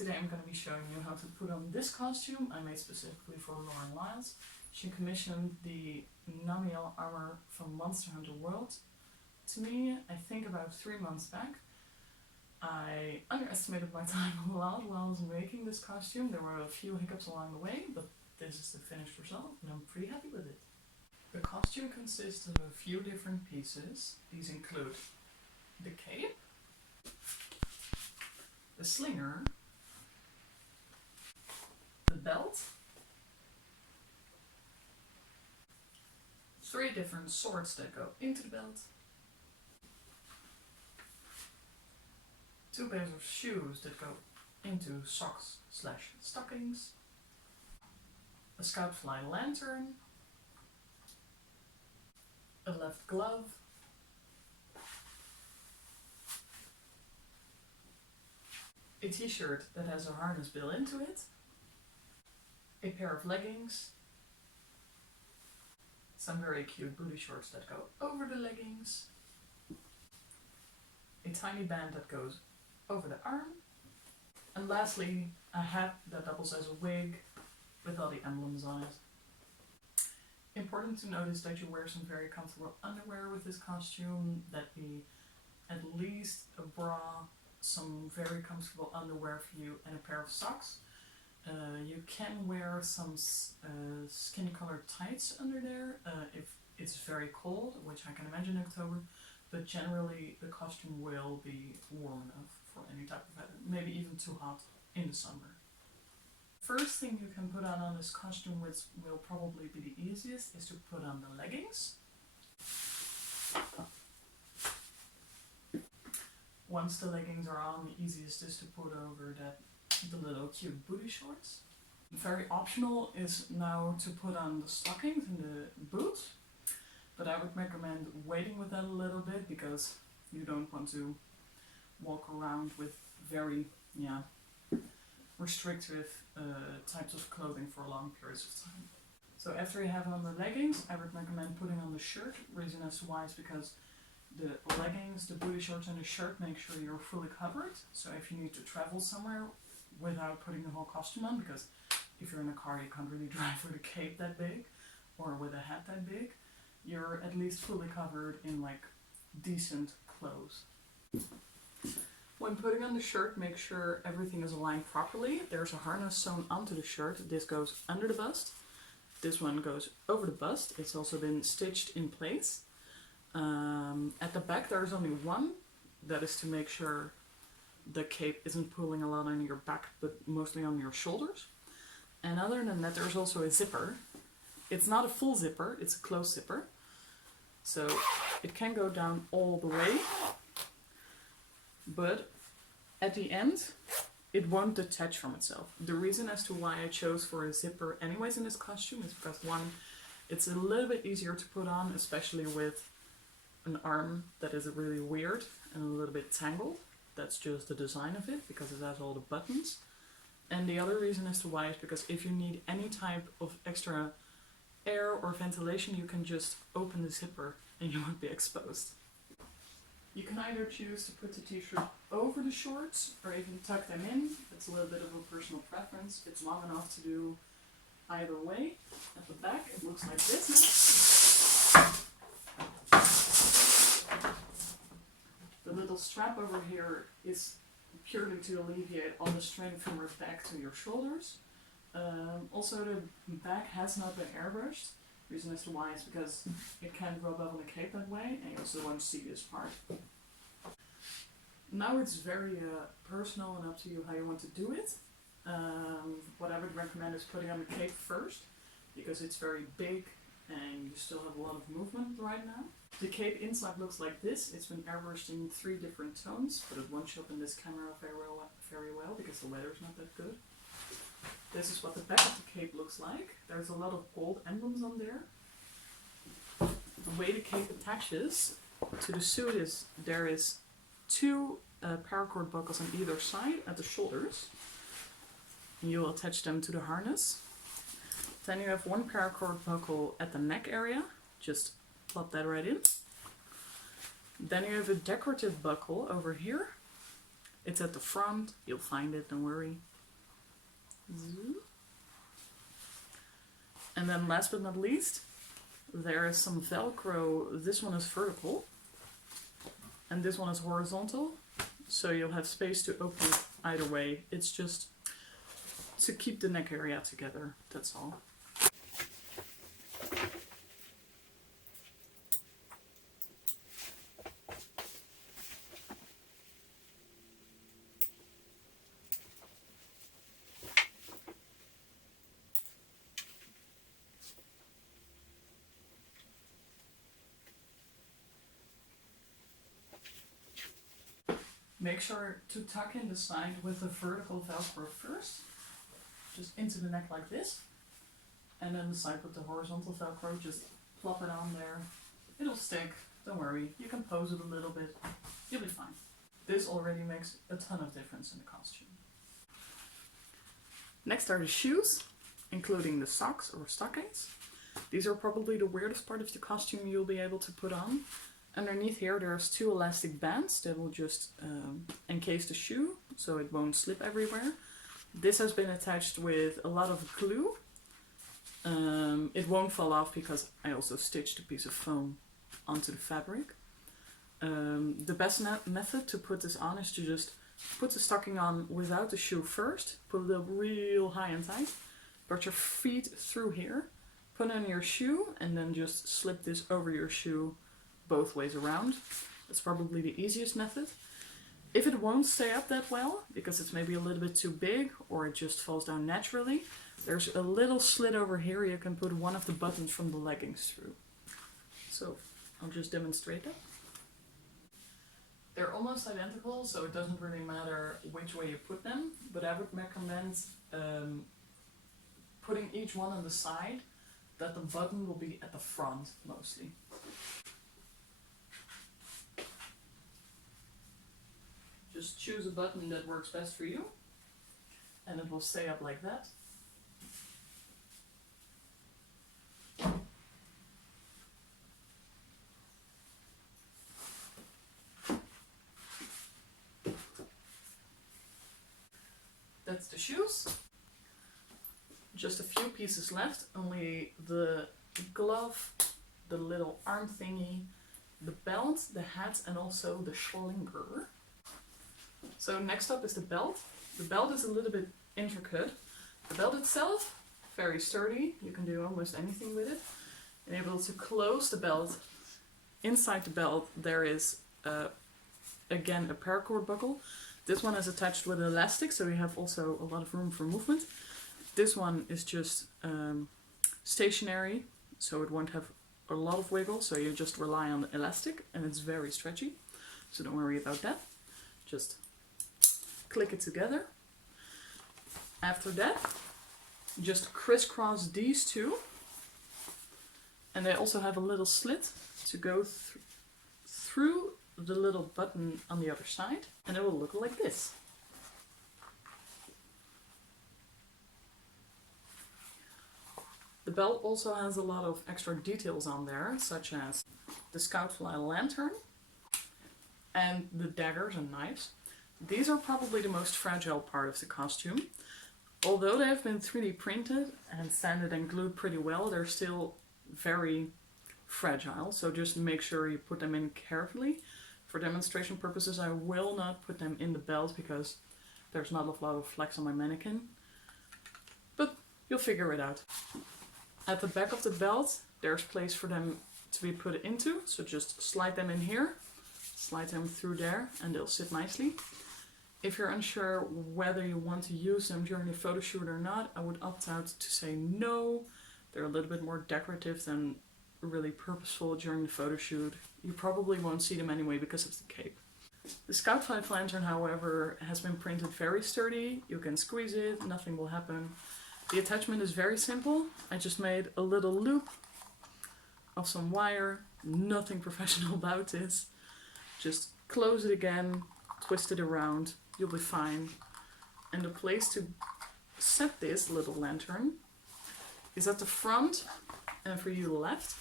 Today I'm going to be showing you how to put on this costume I made specifically for Lauren Lyles. She commissioned the Namielle Alpha from Monster Hunter World to me, I think about 3 months back. I underestimated my time a lot while I was making this costume. There were a few hiccups along the way, but this is the finished result and I'm pretty happy with it. The costume consists of a few different pieces. These include the cape, the slinger, the belt, 3 different swords that go into the belt, 2 pairs of shoes that go into socks/stockings, a scoutfly lantern, a left glove, a t-shirt that has a harness built into it, a pair of leggings, some very cute booty shorts that go over the leggings, a tiny band that goes over the arm, and lastly a hat that doubles as a wig with all the emblems on it. Important to note is that you wear some very comfortable underwear with this costume, that be at least a bra, some very comfortable underwear for you, and a pair of socks. You can wear some skin colored tights under there if it's very cold, which I can imagine in October, but generally the costume will be warm enough for any type of weather, maybe even too hot in the summer. First thing you can put on this costume, which will probably be the easiest, is to put on the leggings. Once the leggings are on, the easiest is to put over the little cute booty shorts. Very optional is now to put on the stockings and the boots, but I would recommend waiting with that a little bit because you don't want to walk around with very restrictive types of clothing for long periods of time. So after you have on the leggings, I would recommend putting on the shirt. Reason as to why is because the leggings, the booty shorts and the shirt make sure you're fully covered. So if you need to travel somewhere without putting the whole costume on, because if you're in a car you can't really drive with a cape that big or with a hat that big, you're at least fully covered in like decent clothes. When putting on the shirt, make sure everything is aligned properly. There's a harness sewn onto the shirt. This goes under the bust. This one goes over the bust. It's also been stitched in place. At the back there's only one. That is to make sure the cape isn't pulling a lot on your back, but mostly on your shoulders. And other than that, there's also a zipper. It's not a full zipper, it's a closed zipper. So it can go down all the way, but at the end, it won't detach from itself. The reason as to why I chose for a zipper anyways in this costume is because one, it's a little bit easier to put on, especially with an arm that is really weird and a little bit tangled. That's just the design of it, because it has all the buttons. And the other reason as to why is because if you need any type of extra air or ventilation, you can just open the zipper and you won't be exposed. You can either choose to put the t-shirt over the shorts or even tuck them in. It's a little bit of a personal preference. It's long enough to do either way. At the back it looks like this now. The little strap over here is purely to alleviate all the strain from your back to your shoulders. Also the back has not been airbrushed. Reason as to why is because it can't rub up on the cape that way and you also won't see this part. Now it's very personal and up to you how you want to do it. What I would recommend is putting on the cape first because it's very big and you still have a lot of movement right now. The cape inside looks like this. It's been airbrushed in 3 different tones, but it won't show up in this camera very well because the weather's not that good. This is what the back of the cape looks like. There's a lot of gold emblems on there. The way the cape attaches to the suit is there is 2 paracord buckles on either side at the shoulders. You will attach them to the harness. Then you have 1 paracord buckle at the neck area. Just plop that right in. Then you have a decorative buckle over here. It's at the front. You'll find it, don't worry. And then last but not least, there is some Velcro. This one is vertical and this one is horizontal. So you'll have space to open it either way. It's just to keep the neck area together, that's all. Make sure to tuck in the side with the vertical Velcro first, just into the neck like this, and then the side with the horizontal Velcro, just plop it on there. It'll stick, don't worry, you can pose it a little bit, you'll be fine. This already makes a ton of difference in the costume. Next are the shoes, including the socks or stockings. These are probably the weirdest part of the costume you'll be able to put on. Underneath here there's two elastic bands that will just encase the shoe so it won't slip everywhere. This has been attached with a lot of glue. It won't fall off because I also stitched a piece of foam onto the fabric. The best method to put this on is to just put the stocking on without the shoe first, put it up real high and tight, put your feet through here, put on your shoe and then just slip this over your shoe both ways around. That's probably the easiest method. If it won't stay up that well, because it's maybe a little bit too big or it just falls down naturally, there's a little slit over here you can put one of the buttons from the leggings through. So I'll just demonstrate that. They're almost identical, so it doesn't really matter which way you put them, but I would recommend putting each one on the side that the button will be at the front mostly. Just choose a button that works best for you and it will stay up like that. That's the shoes. Just a few pieces left, only the glove, the little arm thingy, the belt, the hat and also the schlinger. So next up is the belt. The belt is a little bit intricate. The belt itself, very sturdy. You can do almost anything with it. And able to close the belt. Inside the belt there is again a paracord buckle. This one is attached with elastic, so you have also a lot of room for movement. This one is just stationary, so it won't have a lot of wiggle, so you just rely on the elastic and it's very stretchy. So don't worry about that. Just click it together. After that, just crisscross these two. And they also have a little slit to go through the little button on the other side. And it will look like this. The belt also has a lot of extra details on there, such as the scoutfly lantern and the daggers and knives. These are probably the most fragile part of the costume. Although they have been 3D printed and sanded and glued pretty well, they're still very fragile, so just make sure you put them in carefully. For demonstration purposes I will not put them in the belt because there's not a lot of flex on my mannequin, but you'll figure it out. At the back of the belt there's place for them to be put into, so just slide them in here, slide them through there and they'll sit nicely. If you're unsure whether you want to use them during the photo shoot or not, I would opt out to say no. They're a little bit more decorative than really purposeful during the photo shoot. You probably won't see them anyway because of the cape. The scoutfly lantern, however, has been printed very sturdy. You can squeeze it, nothing will happen. The attachment is very simple. I just made a little loop of some wire, nothing professional about this. Just close it again, twist it around, you'll be fine. And the place to set this little lantern is at the front and for you left.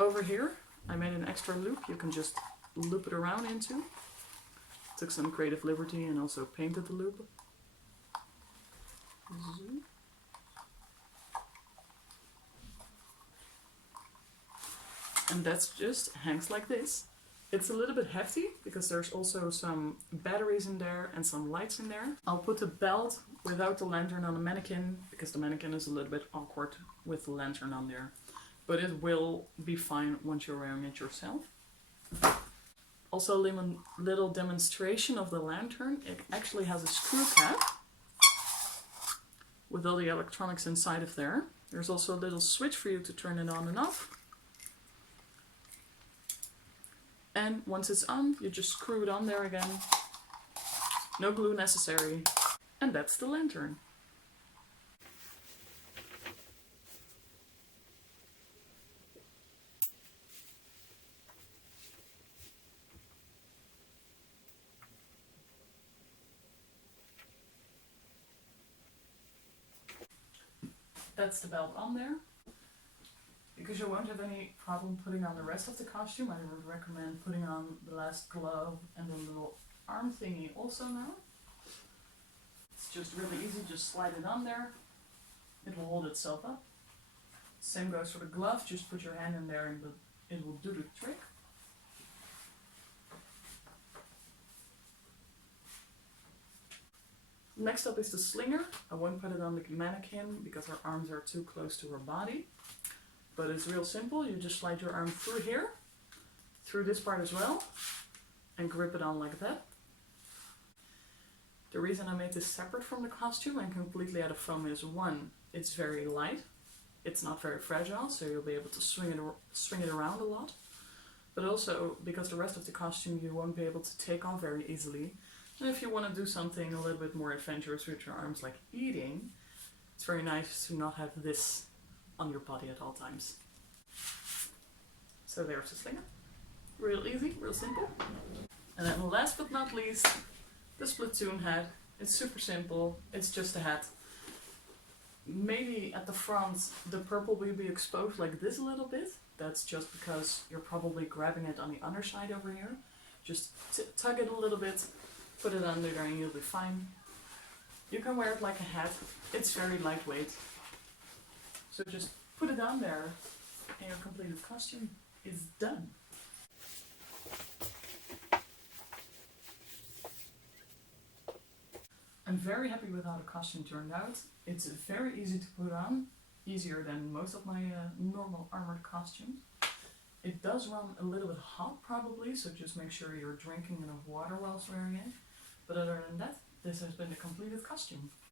Over here I made an extra loop you can just loop it around into. Took some creative liberty and also painted the loop. And that's just hangs like this. It's a little bit hefty because there's also some batteries in there and some lights in there. I'll put the belt without the lantern on the mannequin because the mannequin is a little bit awkward with the lantern on there. But it will be fine once you're wearing it yourself. Also a little demonstration of the lantern. It actually has a screw cap with all the electronics inside of there. There's also a little switch for you to turn it on and off. And once it's on, you just screw it on there again. No glue necessary. And that's the lantern. That's the belt on there. Because you won't have any problem putting on the rest of the costume, I would recommend putting on the last glove and the little arm thingy also now. It's just really easy, just slide it on there. It will hold itself up. Same goes for the glove, just put your hand in there and it will do the trick. Next up is the slinger. I won't put it on the mannequin because her arms are too close to her body. But it's real simple. You just slide your arm through here, through this part as well, and grip it on like that. The reason I made this separate from the costume and completely out of foam is one, it's very light. It's not very fragile, so you'll be able to swing it around a lot. But also, because the rest of the costume you won't be able to take off very easily. And if you want to do something a little bit more adventurous with your arms, like eating, it's very nice to not have this on your body at all times. So there's the slinger. Real easy, real simple. And then last but not least, the Splatoon hat. It's super simple, it's just a hat. Maybe at the front the purple will be exposed like this a little bit. That's just because you're probably grabbing it on the underside over here. Just tug it a little bit, put it under there and you'll be fine. You can wear it like a hat, it's very lightweight. So just put it on there and your completed costume is done. I'm very happy with how the costume turned out. It's very easy to put on, easier than most of my normal armored costumes. It does run a little bit hot probably, so just make sure you're drinking enough water whilst wearing it. But other than that, this has been the completed costume.